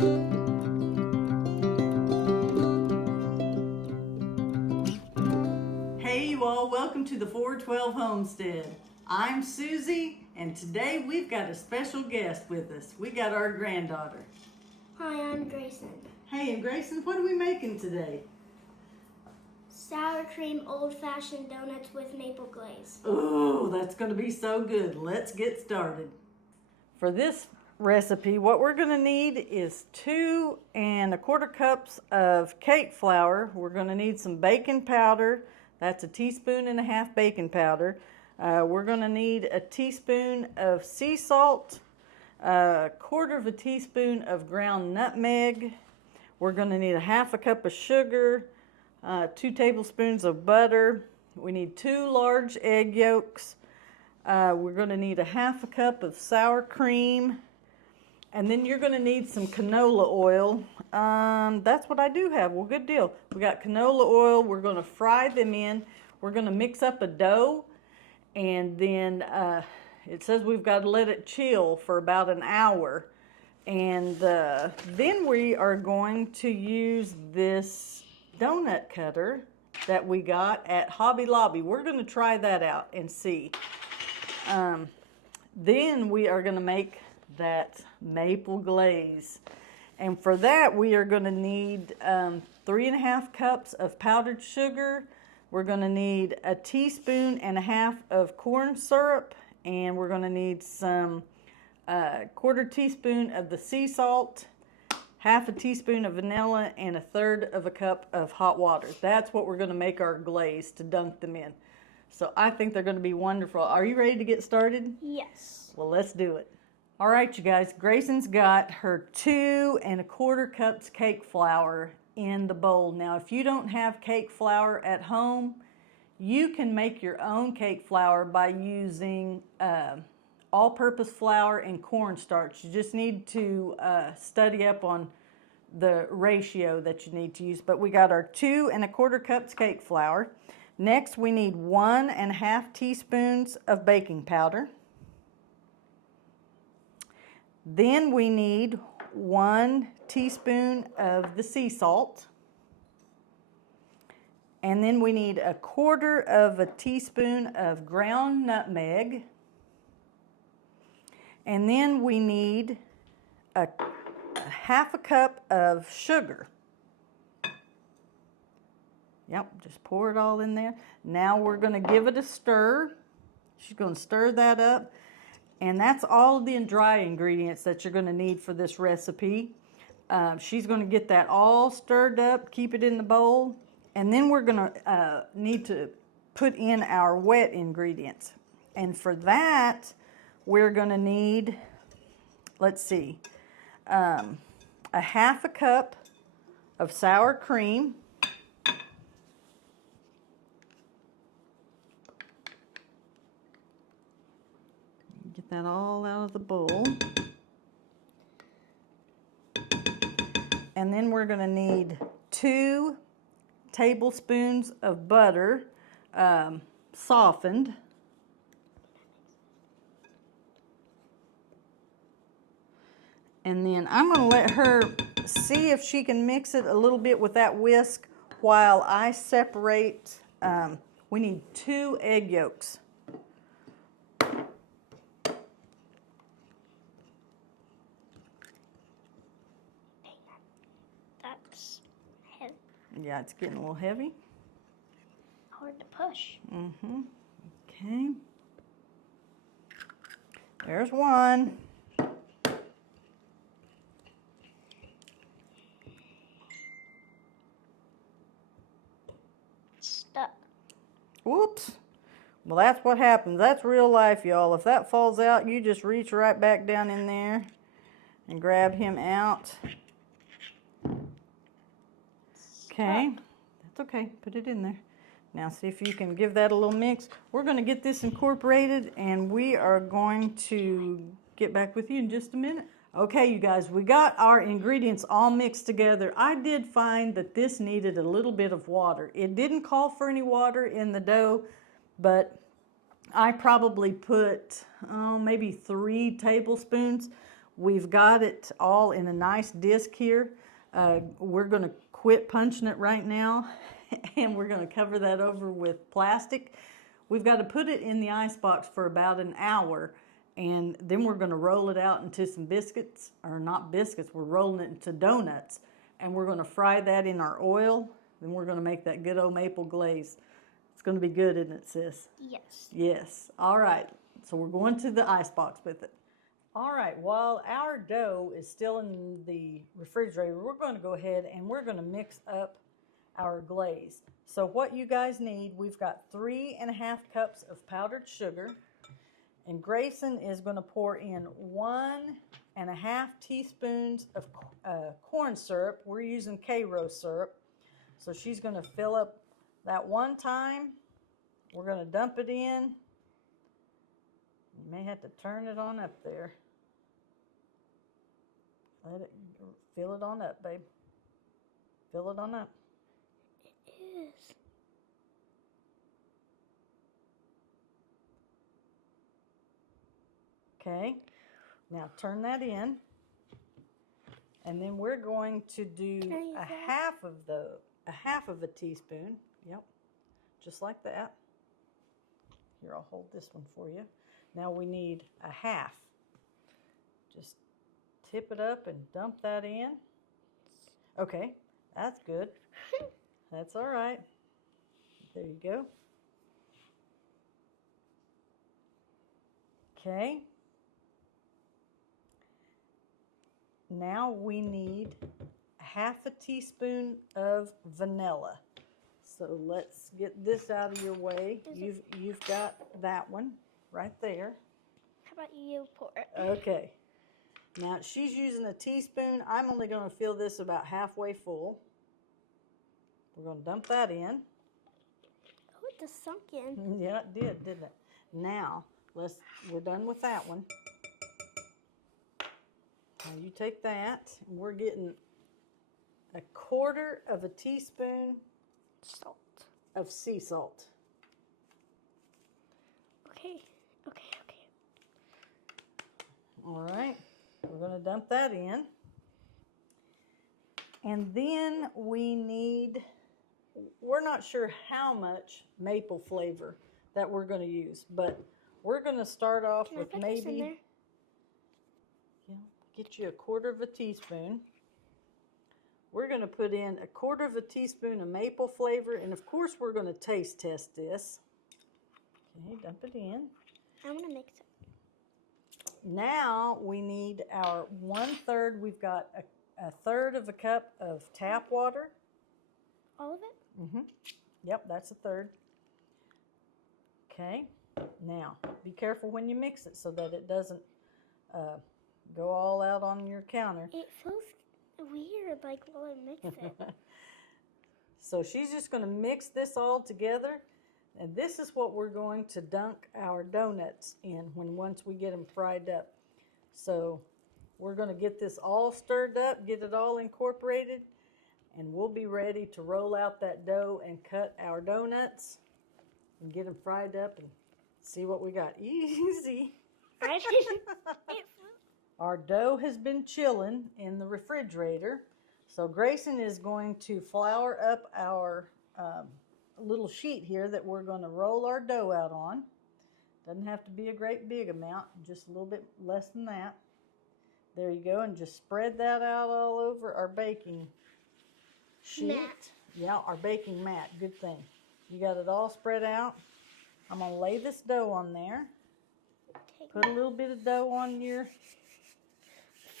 Hey you all, welcome to the 412 Homestead. I'm Susie, and today we've got a special guest with us. We got our granddaughter. Hi, I'm Grayson. Hey, and Grayson, what are we making today? Sour cream old-fashioned donuts with maple glaze. Oh, that's going to be so good. Let's get started. For this recipe, what we're going to need is 2 1/4 cups of cake flour. We're going to need some baking powder. That's 1.5 teaspoons baking powder. We're going to need 1 teaspoon of sea salt, 1/4 teaspoon of ground nutmeg. We're going to need 1/2 cup of sugar, 2 tablespoons of butter. We need 2 large egg yolks. We're going to need 1/2 cup of sour cream. And then you're going to need some canola oil. That's what I do have. Well, good deal. We got canola oil. We're going to fry them in. We're going to mix up a dough. And then it says we've got to let it chill for about an hour. And then we are going to use this donut cutter that we got at Hobby Lobby. We're going to try that out and see. Then we are going to make that maple glaze, and for that we are going to need 3 1/2 cups of powdered sugar. We're going to need 1.5 teaspoons of corn syrup, and we're going to need some 1/4 teaspoon of the sea salt, 1/2 teaspoon of vanilla, and 1/3 cup of hot water. That's what we're going to make our glaze to dunk them in. So I think they're going to be wonderful. Are you ready to get started? Yes. Well, let's do it. All right, you guys, Grayson's got her 2 1/4 cups cake flour in the bowl. Now, if you don't have cake flour at home, you can make your own cake flour by using all-purpose flour and cornstarch. You just need to study up on the ratio that you need to use. But we got our 2 1/4 cups cake flour. Next, we need 1 1/2 teaspoons of baking powder. Then we need 1 teaspoon of the sea salt. And then we need 1/4 teaspoon of ground nutmeg. And then we need a 1/2 cup of sugar. Yep, just pour it all in there. Now we're going to give it a stir. She's going to stir that up. And that's all of the dry ingredients that you're going to need for this recipe. She's going to get that all stirred up, keep it in the bowl. And then we're going to need to put in our wet ingredients. And for that, we're going to need, let's see, 1/2 cup of sour cream. Get that all out of the bowl. And then we're going to need 2 tablespoons of butter, softened. And then I'm going to let her see if she can mix it a little bit with that whisk while I separate. We need 2 egg yolks. That's heavy. Yeah, it's getting a little heavy. Hard to push. Mm-hmm. Okay. There's 1. Stuck. Whoops. Well, that's what happens. That's real life, y'all. If that falls out, you just reach right back down in there and grab him out. Okay. That's okay. Put it in there. Now see if you can give that a little mix. We're going to get this incorporated, and we are going to get back with you in just a minute. Okay, you guys, we got our ingredients all mixed together. I did find that this needed a little bit of water. It didn't call for any water in the dough, but I probably put maybe 3 tablespoons. We've got it all in a nice disc here. We're going to quit punching it right now and we're going to cover that over with plastic. We've got to put it in the icebox for about an hour, and then we're going to roll it out into some biscuits, or not biscuits, we're rolling it into donuts, and we're going to fry that in our oil. Then we're going to make that good old maple glaze. It's going to be good, isn't it, sis? Yes. Yes. All right. So we're going to the icebox with it. All right. While our dough is still in the refrigerator, we're going to go ahead and we're going to mix up our glaze. So what you guys need, we've got 3.5 cups of powdered sugar. And Grayson is going to pour in 1.5 teaspoons of corn syrup. We're using Karo syrup. So she's going to fill up that one time. We're going to dump it in. You may have to turn it on up there. Let it fill it on up, babe. Fill it on up. It is. Okay. Now turn that in. And then we're going to do a half of a teaspoon. Yep. Just like that. Here, I'll hold this one for you. Now we need a half. Just tip it up and dump that in. Okay, that's good. That's all right. There you go. Okay. Now we need half a teaspoon of vanilla. So let's get this out of your way. You've got that one right there. How about you pour it? Okay. Now she's using a teaspoon. I'm only going to fill this about halfway full. We're going to dump that in. Oh, it just sunk in. Yeah, it did, didn't it? Now we're done with that one. Now you take that. And we're getting 1/4 teaspoon Salt. of sea salt. Okay. All right, we're going to dump that in. And then we're not sure how much maple flavor that we're going to use, but we're going to start off Can with I put this in there? Get you 1/4 teaspoon. We're going to put in 1/4 teaspoon of maple flavor, and of course we're going to taste test this. Okay, dump it in. I'm going to mix it. Now we need our 1/3. We've got a 1/3 cup of tap water. All of it? Mm-hmm. Yep, that's a 1/3. Okay. Now, be careful when you mix it so that it doesn't go all out on your counter. It feels weird, like, while I mix it. So she's just going to mix this all together. And this is what we're going to dunk our donuts in once we get them fried up. So we're going to get this all stirred up, get it all incorporated, and we'll be ready to roll out that dough and cut our donuts and get them fried up and see what we got. Easy. Our dough has been chilling in the refrigerator. So Grayson is going to flour up our little sheet here that we're going to roll our dough out on. Doesn't have to be a great big amount, just a little bit less than that. There you go, and just spread that out all over our baking sheet. Mat. Yeah, our baking mat, good thing. You got it all spread out. I'm going to lay this dough on there. Put a little bit of dough on your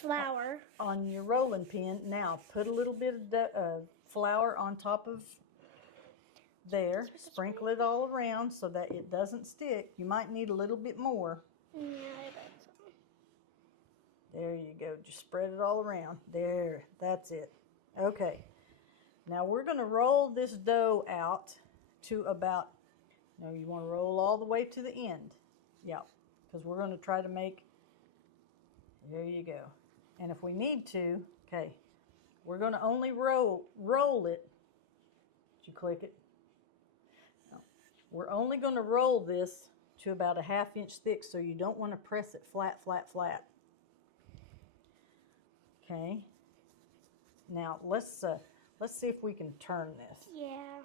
flour. On your rolling pin. Now, put a little bit of flour on top of there. Sprinkle it all around so that it doesn't stick. You might need a little bit more. Yeah, I bet so. There you go. Just spread it all around. There. That's it. Okay. Now we're going to roll this dough out to about, no, you want to roll all the way to the end. Yeah. Because we're going to try to make, there you go. And if we need to, okay, we're going to only roll it. Did you click it? No. We're only going to roll this to about a 1/2 inch thick, so you don't want to press it flat, flat, flat. Okay. Now let's see if we can turn this. Yeah.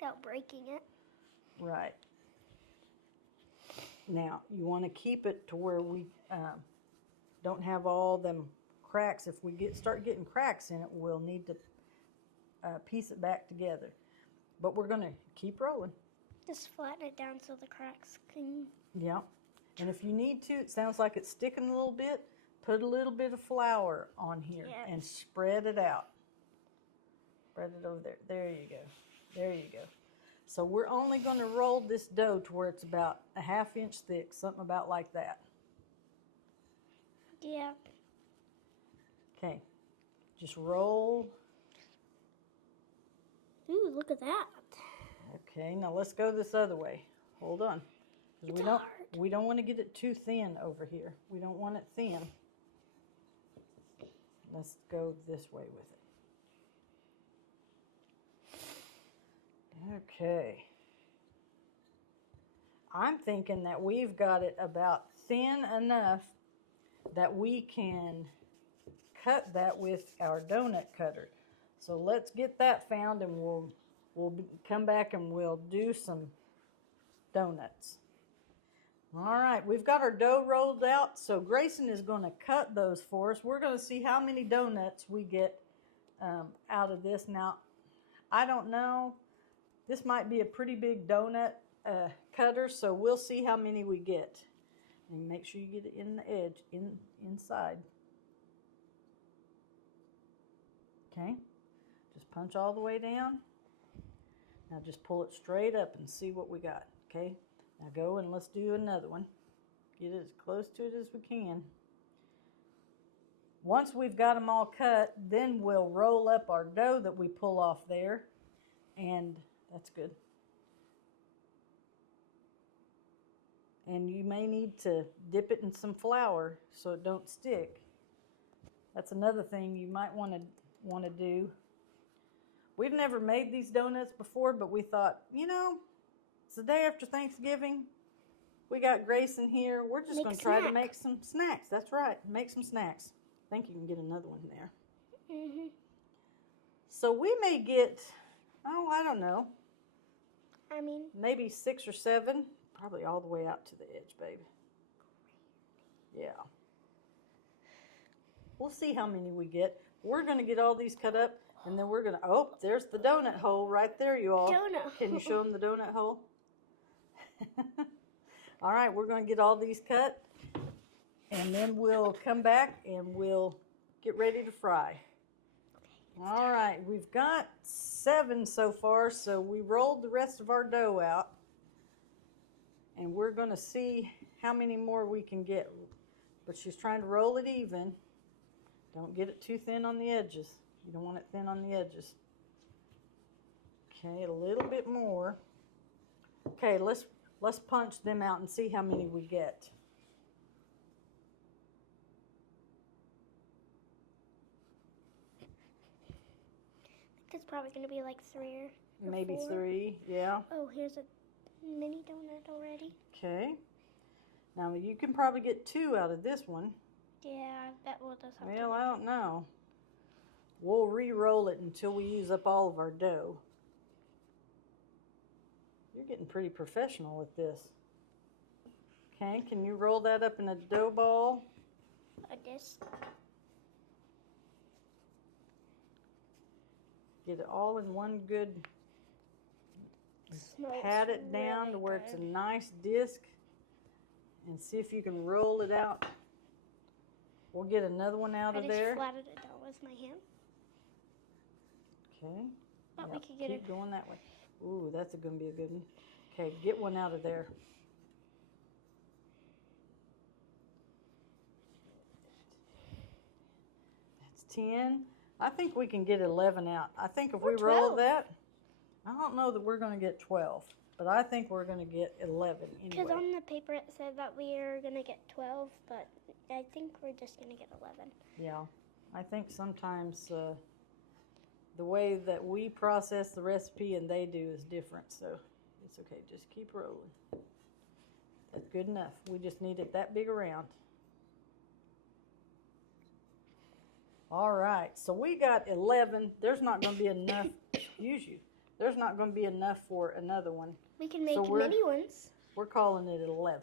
Without breaking it. Right. Now you want to keep it to where we don't have all them cracks. If we start getting cracks in it, we'll need to piece it back together. But we're going to keep rolling. Just flatten it down so the cracks can... Yeah. And if you need to, it sounds like it's sticking a little bit, put a little bit of flour on here and spread it out. Spread it over there. There you go. There you go. So we're only going to roll this dough to where it's about a 1/2 inch thick, something about like that. Yeah. Okay. Just roll. Ooh, look at that. Okay, now let's go this other way. Hold on. It's We don't want to get it too thin over here. We don't want it thin. Let's go this way with it. Okay. I'm thinking that we've got it about thin enough that we can cut that with our donut cutter. So let's get that found, and we'll come back and we'll do some donuts. All right, we've got our dough rolled out, so Grayson is going to cut those for us. We're going to see how many donuts we get out of this. Now, I don't know. This might be a pretty big donut cutter, so we'll see how many we get. And make sure you get it in the edge, inside. Okay, just punch all the way down. Now just pull it straight up and see what we got, okay? Now go and let's do another one. Get it as close to it as we can. Once we've got them all cut, then we'll roll up our dough that we pull off there, and that's good. And you may need to dip it in some flour so it don't stick. That's another thing you might want to do. We've never made these donuts before, but we thought, you know, it's the day after Thanksgiving. We got Grayson here. We're just going to try to make some snacks. That's right. Make some snacks. I think you can get another one there. Mm-hmm. So we may get, oh, I don't know. I mean, maybe 6 or 7. Probably all the way out to the edge, baby. Yeah. We'll see how many we get. We're going to get all these cut up, and then we're going to, oh, there's the donut hole right there, you all. Donut. Can you show them the donut hole? All right, we're going to get all these cut, and then we'll come back and we'll get ready to fry. All right, we've got 7 so far, so we rolled the rest of our dough out, and we're going to see how many more we can get. But she's trying to roll it even. Don't get it too thin on the edges. You don't want it thin on the edges. Okay, a little bit more. Okay, let's punch them out and see how many we get. it's probably going to be like 3 or Maybe 4. 3, yeah. Oh, here's a mini donut already. Okay. Now you can probably get 2 out of this one. Yeah, that will just have Well, I don't know. We'll re-roll it until we use up all of our dough. You're getting pretty professional with this. Okay, can you roll that up in a dough ball? like this. Get it all in one good, Smells pat it down really to where it's a good. nice disc, and see if you can roll it out. We'll get another one out I of just there. flattened it down with my hand. Okay. But we Yep, could get keep it. going that way. Ooh, that's going to be a good one. Okay, get one out of there. That's 10. I think we can get 11 out. I think if we roll 12. that, I don't know that we're going to get 12, but I think we're going to get 11 Because anyway. on the paper it said that we are going to get 12, but I think we're just going to get 11. Yeah, I think sometimes the way that we process the recipe and they do is different, so it's okay. Just keep rolling. That's good enough. We just need it that big around. All right, so we got 11. There's not going to be enough, excuse you, there's not going to be enough for another one. We can make So mini ones. We're calling it 11.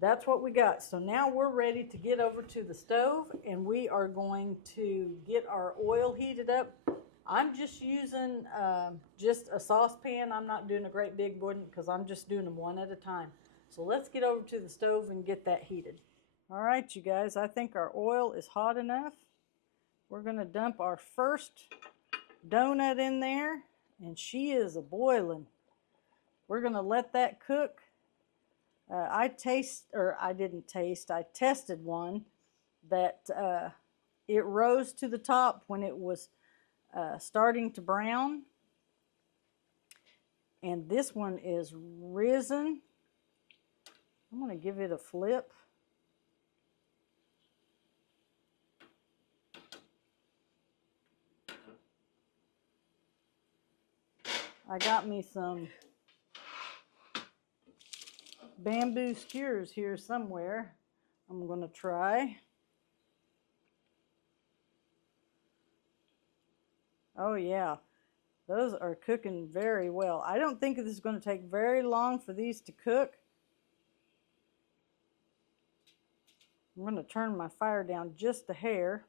That's what we got. So now we're ready to get over to the stove, and we are going to get our oil heated up. I'm just using just a saucepan. I'm not doing a great big one because I'm just doing them one at a time. So let's get over to the stove and get that heated. All right, you guys, I think our oil is hot enough. We're going to dump our first donut in there, and she is a-boiling. We're going to let that cook. I tested one that it rose to the top when it was starting to brown. And this one is risen. I'm going to give it a flip. I got me some bamboo skewers here somewhere. I'm going to try. Oh yeah, those are cooking very well. I don't think this is going to take very long for these to cook. I'm going to turn my fire down just a hair.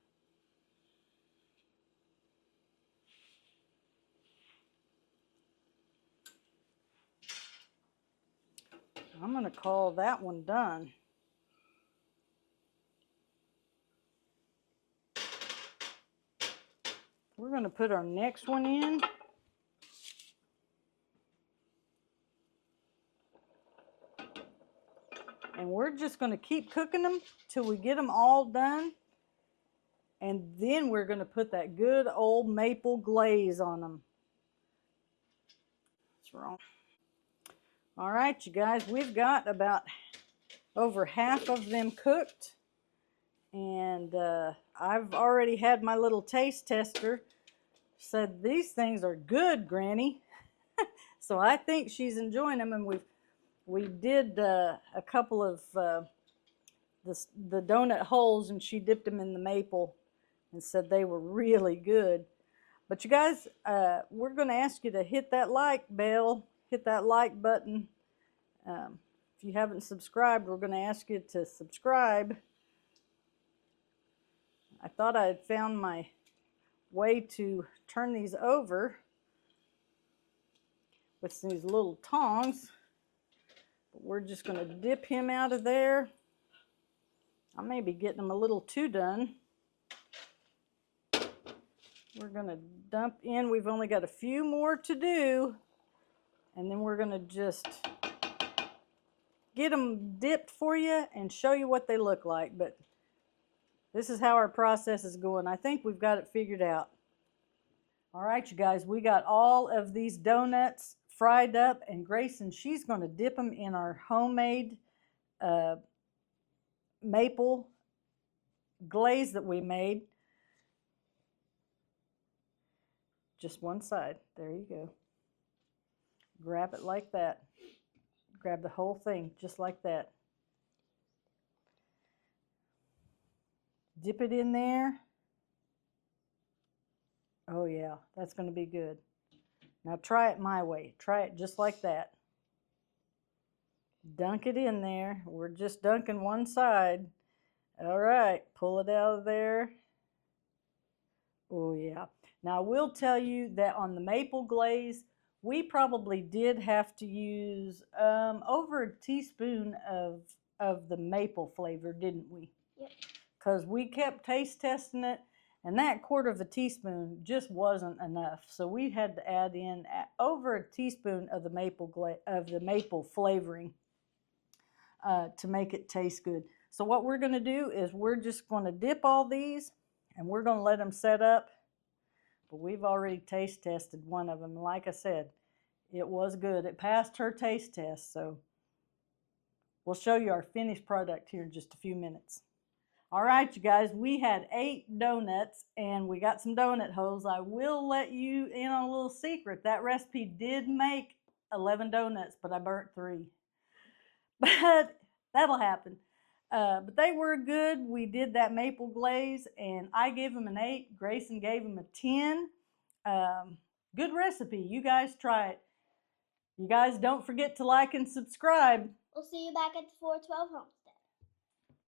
I'm going to call that one done. We're going to put our next one in. And we're just going to keep cooking them till we get them all done. And then we're going to put that good old maple glaze on them. What's wrong? All right, you guys, we've got about over half of them cooked. And I've already had my little taste tester said these things are good, Granny. So I think she's enjoying them, and we did a couple of the donut holes, and she dipped them in the maple and said they were really good. But you guys, we're going to ask you to hit that like bell, hit that like button. If you haven't subscribed, we're going to ask you to subscribe. I thought I had found my way to turn these over with these little tongs. But we're just going to dip him out of there. I may be getting them a little too done. We're going to dump in. We've only got a few more to do. And then we're going to just get them dipped for you and show you what they look like. But this is how our process is going. I think we've got it figured out. All right, you guys, we got all of these donuts fried up, and Grayson, she's going to dip them in our homemade maple glaze that we made. Just one side. There you go. Grab it like that. Grab the whole thing just like that. Dip it in there. Oh yeah, that's going to be good. Now try it my way. Try it just like that. Dunk it in there. We're just dunking one side. All right, pull it out of there. Oh yeah. Now I will tell you that on the maple glaze, we probably did have to use over a teaspoon of the maple flavor, didn't we? Yep. Because we kept taste testing it, and that quarter of a teaspoon just wasn't enough. So we had to add in over a teaspoon of the maple flavoring to make it taste good. So what we're going to do is we're just going to dip all these, and we're going to let them set up. But we've already taste tested one of them. Like I said, it was good. It passed her taste test. So we'll show you our finished product here in just a few minutes. All right, you guys, we had 8 donuts, and we got some donut holes. I will let you in on a little secret. That recipe did make 11 donuts, but I burnt 3. But that'll happen. But they were good. We did that maple glaze, and I gave them an 8. Grayson gave them a 10. Good recipe. You guys try it. You guys don't forget to like and subscribe. We'll see you back at the 412 home.